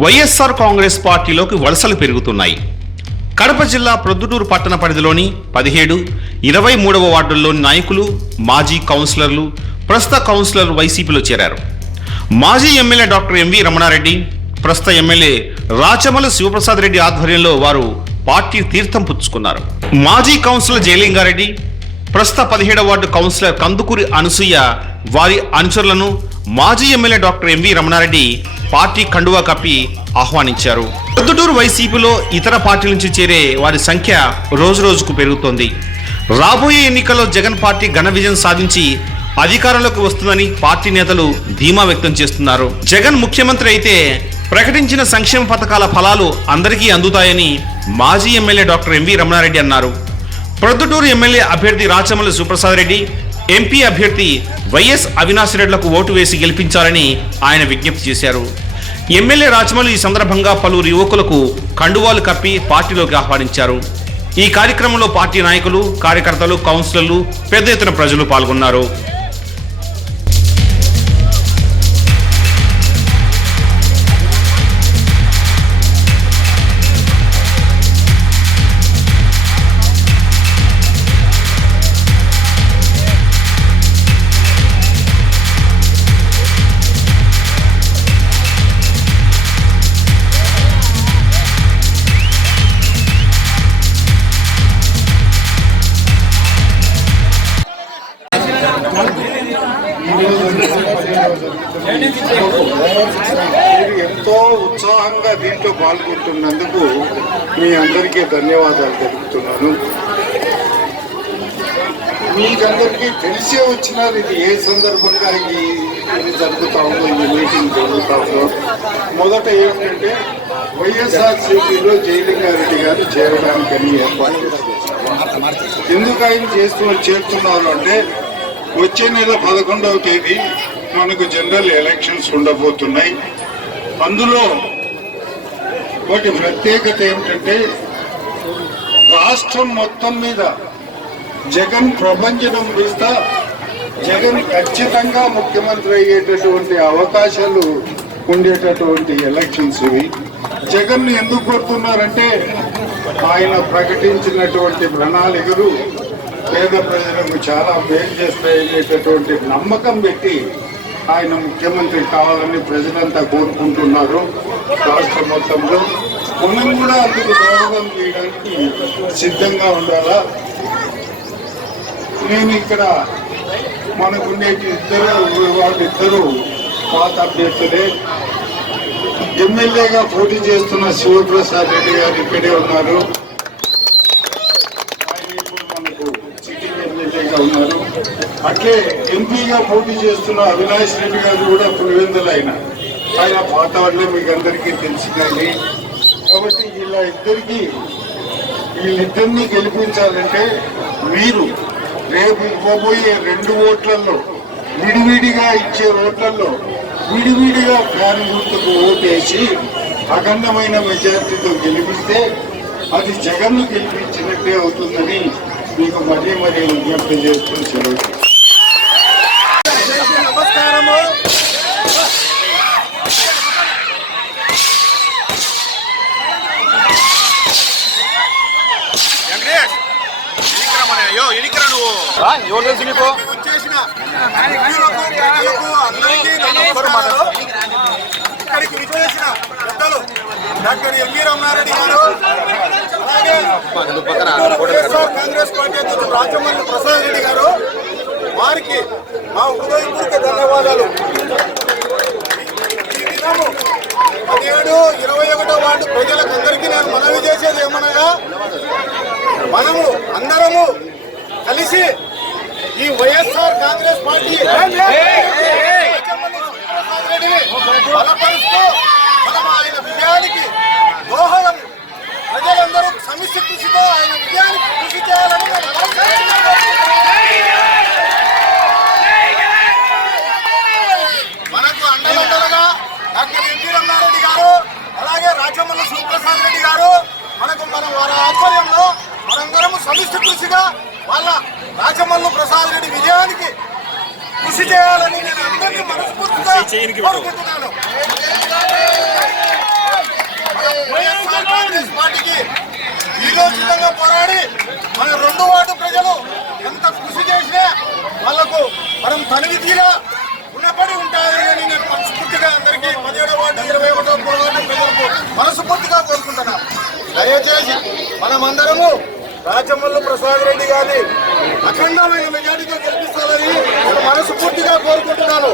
వైఎస్ఆర్ కాంగ్రెస్ పార్టీలోకి వలసలు పెరుగుతున్నాయి. కడప జిల్లా ప్రొద్దుటూరు పట్టణ పరిధిలోని పదిహేడు ఇరవై మూడవ వార్డుల్లోని నాయకులు మాజీ కౌన్సిలర్లు ప్రస్తుత కౌన్సిలర్ వైసీపీలో చేరారు. మాజీ ఎమ్మెల్యే డాక్టర్ ఎంవి రమణారెడ్డి ప్రస్తుత ఎమ్మెల్యే రాచమల శివప్రసాద్ రెడ్డి ఆధ్వర్యంలో వారు పార్టీ తీర్థం పుచ్చుకున్నారు. మాజీ కౌన్సిలర్ జయలింగారెడ్డి ప్రస్తుత పదిహేడవ వార్డు కౌన్సిలర్ కందుకూరి అనసూయ వారి అనుచరులను మాజీ MLA doctor MV Ramana Reddy party కండువా కప్పి ఆహ్వానించారు. పొద్దుటూరు వైసీపీలో ఇతర పార్టీల నుంచి చేరే వారి సంఖ్య రోజురోజుకు పెరుగుతోంది. రాబోయే ఎన్నికల్లో జగన్ పార్టీ ఘన విజయం సాధించి అధికారంలోకి వస్తుందని పార్టీ నేతలు ధీమా వ్యక్తం చేస్తున్నారు. జగన్ ముఖ్యమంత్రి అయితే ప్రకటించిన సంక్షేమ పథకాల ఫలాలు అందరికీ అందుతాయని మాజీ ఎమ్మెల్యే డాక్టర్ ఎంవి రమణారెడ్డి అన్నారు. ప్రొద్దుటూరు ఎమ్మెల్యే అభ్యర్థి రాచమల్లి సుప్రసాద్ రెడ్డి ఎంపీ అభ్యర్థి వైఎస్ అవినాష్ రెడ్లకు ఓటు వేసి గెలిపించాలని ఆయన విజ్ఞప్తి చేశారు. ఎమ్మెల్యే రాజమౌళి ఈ సందర్భంగా పలువురు యువకులకు కండువాలు కప్పి పార్టీలోకి ఆహ్వానించారు. ఈ కార్యక్రమంలో పార్టీ నాయకులు కార్యకర్తలు కౌన్సిలర్లు పెద్ద ఎత్తున ప్రజలు పాల్గొన్నారు. మీరు ఎంతో ఉత్సాహంగా దీంట్లో పాల్గొంటున్నందుకు మీ అందరికీ ధన్యవాదాలు తెలుపుతున్నాను. మీకందరికీ తెలిసే వచ్చినారు ఇది ఏ సందర్భంగా ఇది జరుగుతా ఉందో ఈ మీటింగ్ జరుగుతా ఉందో. మొదట ఏమిటంటే వైఎస్ఆర్సీపీలో జయలింగారెడ్డి గారు చేరడానికని ఏర్పాటు ఎందుకు ఆయన చేస్తూ చేరుతున్నారు అంటే వచ్చే నెల పదకొండవ తేదీ మనకు జనరల్ ఎలక్షన్స్ ఉండబోతున్నాయి. అందులో ఒకటి ప్రత్యేకత ఏమిటంటే రాష్ట్రం మొత్తం మీద జగన్ ప్రపంచం చూస్తా జగన్ ఖచ్చితంగా ముఖ్యమంత్రి అయ్యేటటువంటి అవకాశాలు ఉండేటటువంటి ఎలక్షన్స్ ఇవి. జగన్ ఎందుకు కోరుతున్నారంటే ఆయన ప్రకటించినటువంటి ప్రణాళికలు పేద ప్రజలకు చాలా మేలు చేస్తాయనేటటువంటి నమ్మకం పెట్టి ఆయన ముఖ్యమంత్రి కావాలని ప్రజలంతా కోరుకుంటున్నారు. రాష్ట్ర మొత్తంలో మనం కూడా అందుకు దోహదం చేయడానికి సిద్ధంగా ఉండాలా? నేను ఇక్కడ మనకుండే ఇద్దరు వాళ్ళిద్దరు పాత అభ్యర్థులే. ఎమ్మెల్యేగా పోటీ చేస్తున్న శివప్రసాద్ రెడ్డి గారు ఇక్కడే ఉన్నారు ఆయన ఇప్పుడు మనకు సిట్టింగ్ ఎమ్మెల్యేగా ఉన్నారు అట్లే ఎంపీగా పోటీ చేస్తున్న అవినాష్ రెడ్డి గారు కూడా పులివెందులు ఆయన ఆయన పాత మీకు అందరికీ తెలిసిందండి కాబట్టి వీళ్ళ ఇద్దరికి వీళ్ళిద్దరినీ గెలిపించాలంటే మీరు రేపు ఇవ్వబోయే రెండు ఓట్లలో విడివిడిగా ఇచ్చే ఓట్లలో విడివిడిగా ఫ్యాన్ గుర్తుకు ఓటేసి అఖండమైన మెజార్టీతో గెలిపిస్తే అది జగన్ను గెలిపించినట్టే అవుతుందని మీకు మరీ మరీ విజ్ఞప్తి చేస్తూ సెలవు నువ్వు. ఎవరు నీకు. ఇక్కడికి విచ్చేసిన పెద్దలు డాక్టర్ ఎంవీ రమణారెడ్డి గారు కాంగ్రెస్ పార్టీ అధ్యక్షుడు ప్రసాద్ రెడ్డి గారు వారికి మా హృదయపూర్వక ధన్యవాదాలు. ఈ దినము పదిహేడు ఇరవై ఒకటో వార్డు ప్రజలకు అందరికీ నేను మనవి చేసేది ఏమనగా మనము అందరము కలిసి ఈ వైఎస్ఆర్ కాంగ్రెస్ పార్టీ బలపరుస్తూ మనం ఆయన విజయానికి దోహదం ప్రజలందరూ సమిష్టి కృషితో ఆయన విజయానికి సమిష్టి కృషిగా వాళ్ళ రాజమల్ల ప్రసాద్ రెడ్డి విజయానికి కృషి చేయాలని నేను అందరినీ మనస్ఫూర్తిగా కోరుకుంటున్నాను. కాంగ్రెస్ పార్టీకి వీరోచితంగా పోరాడి మన రెండు వార్డు ప్రజలు ఎంత కృషి చేసినా వాళ్ళకు మనం తనివి తీరా రుణపడి ఉంటారు అని నేను మనస్ఫూర్తిగా అందరికీ పదిహేడవ వార్డు ఇరవై ఒకటో వార్డు ప్రజలకు మనస్ఫూర్తిగా కోరుకుంటున్నాను. దయచేసి మనమందరము రాజమల్లు ప్రసాద్ రెడ్డి గారిని అఖండమైన మెజార్టీతో గెలిపిస్తారని నేను మనస్ఫూర్తిగా కోరుకుంటున్నాను.